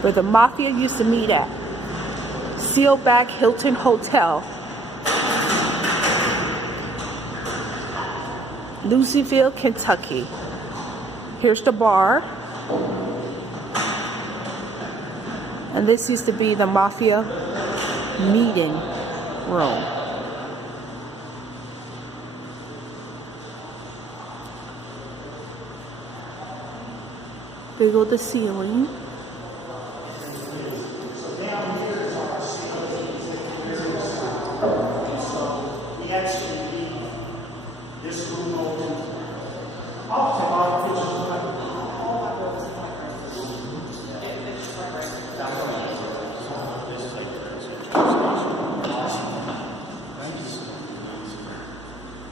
where the mafia used to meet at. Seelbach Hilton Hotel, Louisville, Kentucky. Here's the bar. And this used to be the mafia meeting room. Big old the ceiling.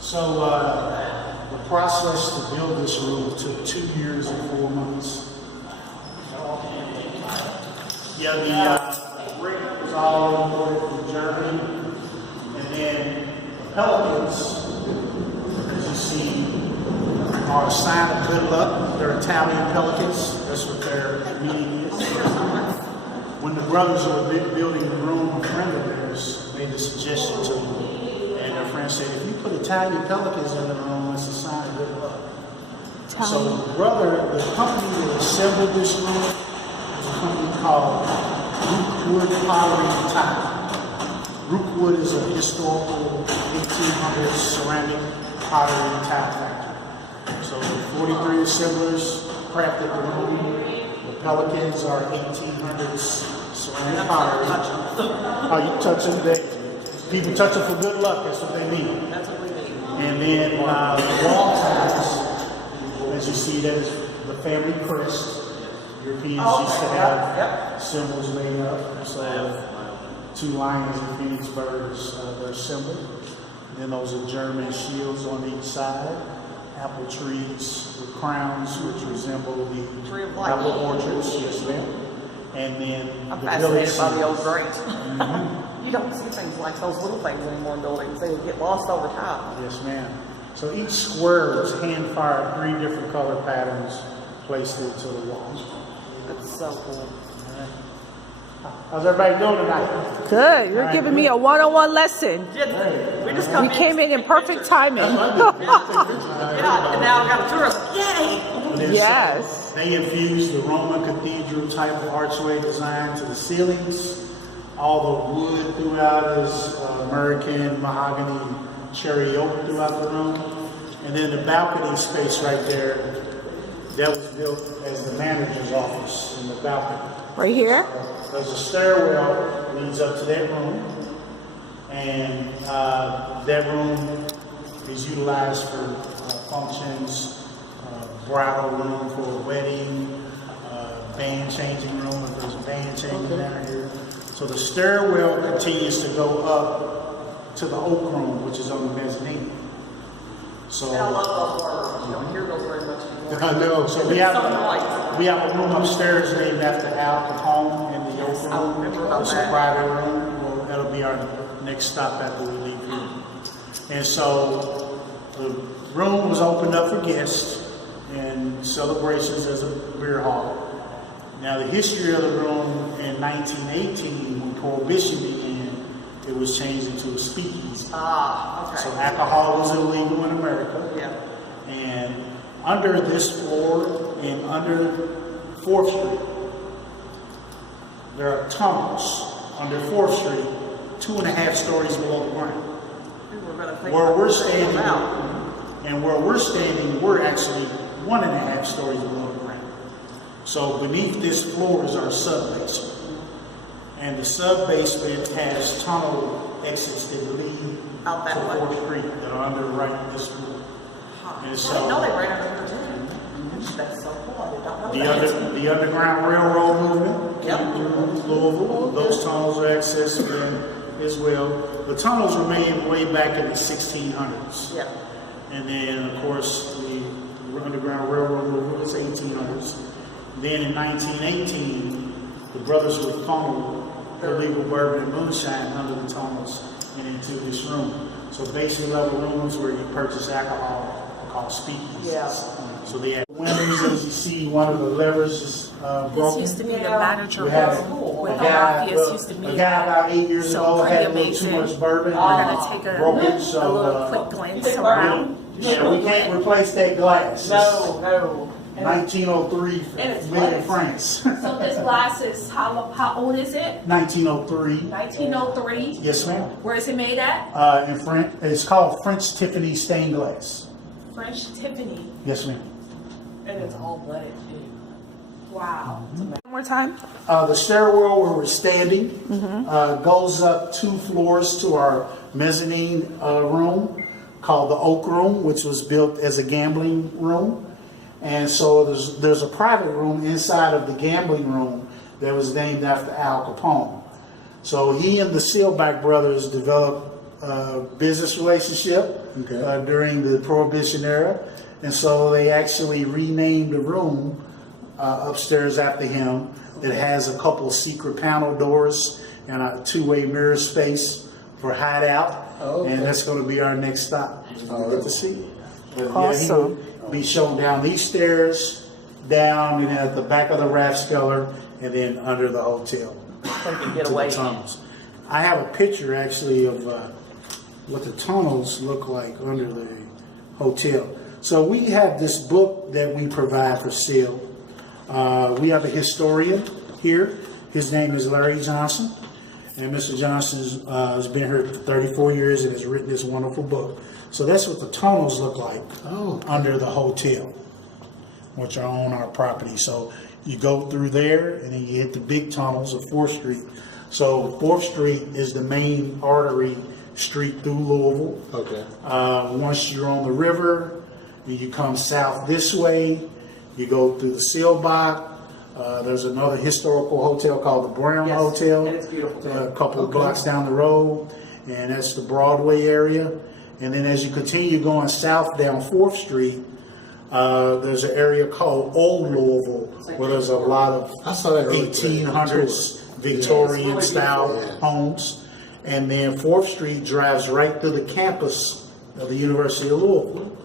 So the process to build this room took 2 years and 4 months. Yeah, the brick was all imported from Germany, and then the pelicans, as you see, are a sign of good luck. They're Italian pelicans. That's what their meaning is. When the brothers were building the room, a friend of theirs made a suggestion to them. And their friend said, if you put Italian pelicans in the room, it's a sign of good luck. So the company that assembled this room was a company called Rookwood Pottery and Tile. Rookwood is a historical 1800s ceramic pottery and tile factory. So 43 assemblers crafted the room. The pelicans are 1800s ceramic pottery. Oh, you touch them, people touch them for good luck, that's what they mean. That's what we mean. And then the wall tiles, as you see, that is the family crest. Europeans used to have symbols made up. So 2 lions and phoenix birds, their symbol. Then those are German shields on each side. Apple trees with crowns, which resemble the apple orchards. Yes, ma'am. And then I'm the fascinated by the old village great. You don't see things like those little things anymore in buildings. They get lost over time. Yes, ma'am. So each square was hand-fired, 3 different color patterns placed into the walls. That's so cool. How's everybody doing tonight? Good. You're giving me a one-on-one lesson. We just come We came in perfect timing. and now I've got a tourist. Yay! Yes. They infused the Roman cathedral type of archway design to the ceilings. All the wood throughout is American mahogany, cherry oak throughout the room. And then the balcony space right there, that was built as the manager's office in the balcony. Right here? There's a stairwell that leads up to that room, and that room is utilized for functions, bridal room for a wedding, band changing room if there's a band changing down here. So the stairwell continues to go up to the oak room, which is on the mezzanine. So I love those words. You don't hear those very much anymore. I know. So we have a room upstairs named after Al Capone in the oak room. It's a private room. Well, that'll be our next stop after we leave here. And so the room was opened up for guests and celebrations as a beer hall. Now the history of the room in 1918, when Prohibition began, it was changed into a speakeasy. Ah, okay. So alcohol was illegal in America. Yeah. And under this floor and under 4th Street, there are tunnels under 4th Street, 2.5 stories below the ground. Where we're standing, we're actually 1.5 stories below the ground. So beneath this floor is our sub-basement. And the sub-basement has tunnel exits that lead out that to way. 4th Street that are under right this floor. And so no, they ran under too. That's so cool. I did not know the Underground Railroad movement came through Louisville. Those tunnels are accessible then as well. The tunnels were made way back in the 1600s. Yeah. And then, of course, the Underground Railroad movement was 1800s. Then in 1918, the brothers would funnel illegal bourbon and moonshine under the tunnels and into this room. So basement level rooms where you purchase alcohol called speakeasies. Yeah. So they have windows, as you see, one of the levers is This broken. used to be the manager We had room a where the guy, mafias used to meet. a guy about 8 years So ago pretty had a little amazing. too much bourbon. We're gonna take broke it, a so, little quick glance around. Yeah, we can't replace that glass. No. 1903, And it's made in glass. France. So this glass is how old is it? 1903. 1903. Yes, ma'am. Where is it made at? In French, it's called French Tiffany stained glass. French Tiffany. Yes, ma'am. And it's all black too. Wow. One more time. The stairwell where we're standing goes up 2 floors to our mezzanine room called the Oak Room, which was built as a gambling room. And so there's a private room inside of the gambling room that was named after Al Capone. So he and the Seelbach brothers developed a business relationship during the Prohibition era. And so they actually renamed the room upstairs after him. It has a couple of secret panel doors and a 2-way mirror space for hideout. And that's going to be our next stop. Good to see you. But, Awesome. he will be shown down these stairs, down and at the back of the Rathskeller, and then under the hotel. So you can get to away. the tunnels. I have a picture actually of what the tunnels look like under the hotel. So we have this book that we provide for sale. We have a historian here. His name is Larry Johnson. And Mr. Johnson has been here for 34 years and has written this wonderful book. So that's what the tunnels look like under the hotel, which are on our property. So you go through there and then you hit the big tunnels of 4th Street. So 4th Street is the main artery street through Louisville. Okay. Once you're on the river, you come south this way, you go through the Seelbach. There's another historical hotel called the Brown Yes, Hotel. and it's beautiful, too. A couple of blocks down the road, and that's the Broadway area. And then as you continue going south down 4th Street, there's an area called Old Louisville, where there's a lot of I saw that earlier today. 1800s Victorian style homes. And then 4th Street drives right through the campus of the University of Louisville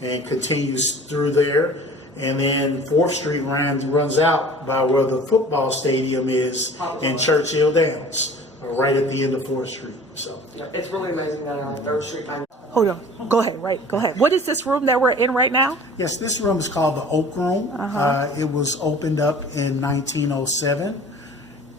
and continues through there. And then 4th Street runs out by where the football stadium is in Churchill Downs, right at the end of 4th Street. So It's really amazing down there on 3rd Street. Hold on. Go ahead. Right. Go ahead. What is this room that we're in right now? yes, this room is called the Oak Room. It was opened up in 1907.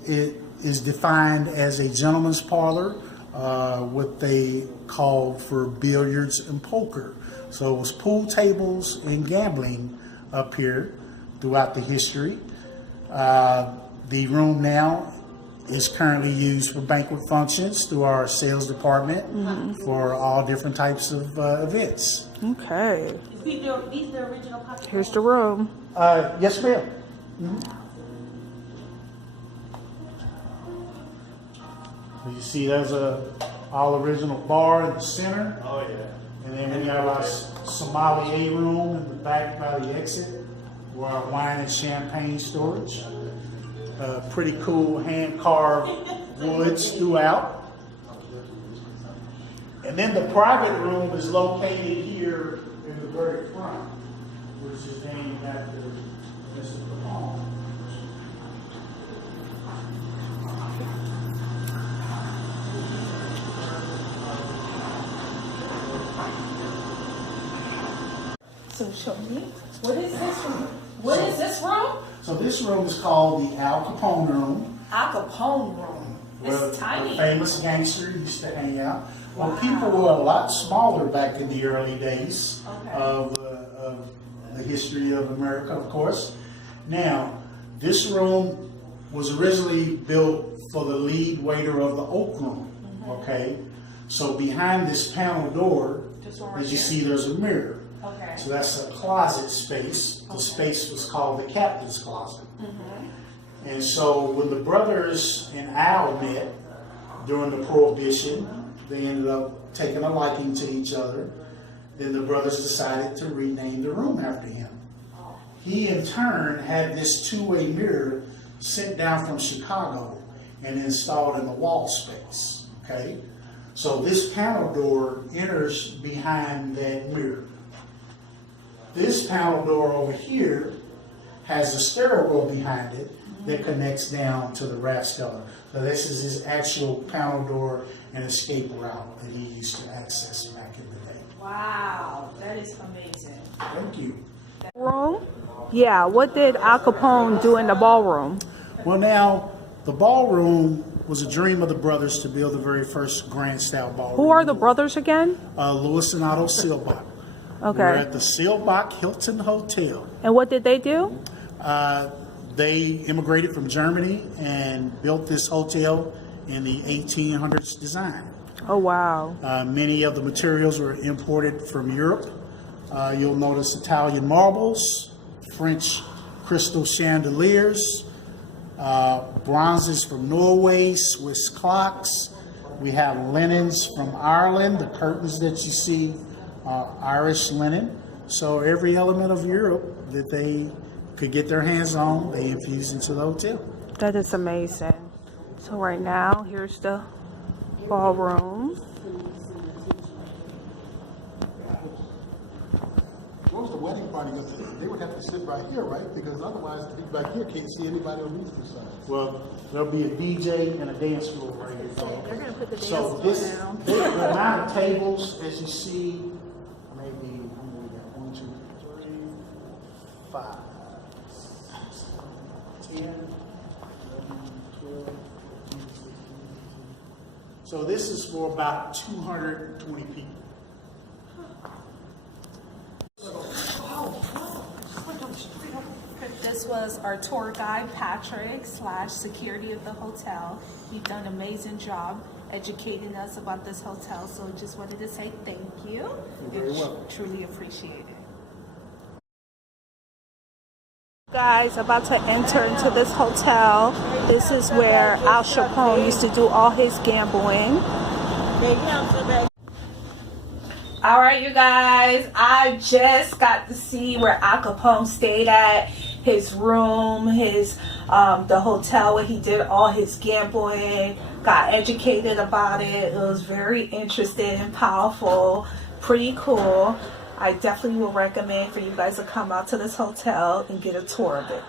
It is defined as a gentleman's parlor, what they called for billiards and poker. So it was pool tables and gambling up here throughout the history. The room now is currently used for banquet functions through our sales department for all different types of events. Okay. These the original popular. Here's the room. Yes, ma'am. You see there's a all original bar in the center. Oh, yeah. And then we have our sommelier room in the back by the exit, where our wine and champagne storage. Pretty cool hand-carved woods throughout. And then the private room is located here in the very front, which is named after Mr. Capone. So show me. What is this room? What is this room? So this room is called the Al Capone room. Al Capone room. Where It's tiny. a famous gangster used to hang out. Well, people were a lot smaller back in the early days of the history of America, of course. Now, this room was originally built for the lead waiter of the Oak Room. Okay, so behind this panel door, as you see, there's a mirror. Okay. So that's a closet space. The space was called the captain's closet. And so when the brothers and Al met during the Prohibition, they ended up taking a liking to each other. Then the brothers decided to rename the room after him. He in turn had this 2-way mirror sent down from Chicago and installed in the wall space. Okay? So this panel door enters behind that mirror. This panel door over here has a stairwell behind it that connects down to the rat cellar. So this is his actual panel door and escape route that he used to access back in the day. Wow, that is amazing. Thank you. Room? Yeah, what did Al Capone do in the ballroom? Well, now, the ballroom was a dream of the brothers to build the very first grand style ballroom. Who are the brothers again? Louis and Otto Seelbach. Okay. We're at the Seelbach Hilton Hotel. And what did they do? They immigrated from Germany and built this hotel in the 1800s design. Oh, wow. Many of the materials were imported from Europe. You'll notice Italian marbles, French crystal chandeliers, bronzes from Norway, Swiss clocks. We have linens from Ireland. The curtains that you see are Irish linen. So every element of Europe that they could get their hands on, they infused into the hotel. That is amazing. So right now, here's the ballroom. Once the wedding party goes, they would have to sit right here, right? Because otherwise, the people back here can't see anybody on these two sides. Well, there'll be a DJ and a dance floor right here. They're going to put the dance So floor this, down. the amount of tables, as you see, maybe, how many we got? 1, 2, 3, 5, 6, 10, 11, 12, 13, 14. So this is for about 220 people. This was our tour guide, Patrick, / security of the hotel. You've done an amazing job educating us about this hotel, so just wanted to say thank you. You're very welcome. Truly appreciate it. Guys, about to enter into this hotel. This is where Al Capone used to do all his gambling. All right, you guys, I just got to see where Al Capone stayed at, his room, his the hotel where he did all his gambling, got educated about it. It was very interesting and powerful, pretty cool. I definitely will recommend for you guys to come out to this hotel and get a tour of it.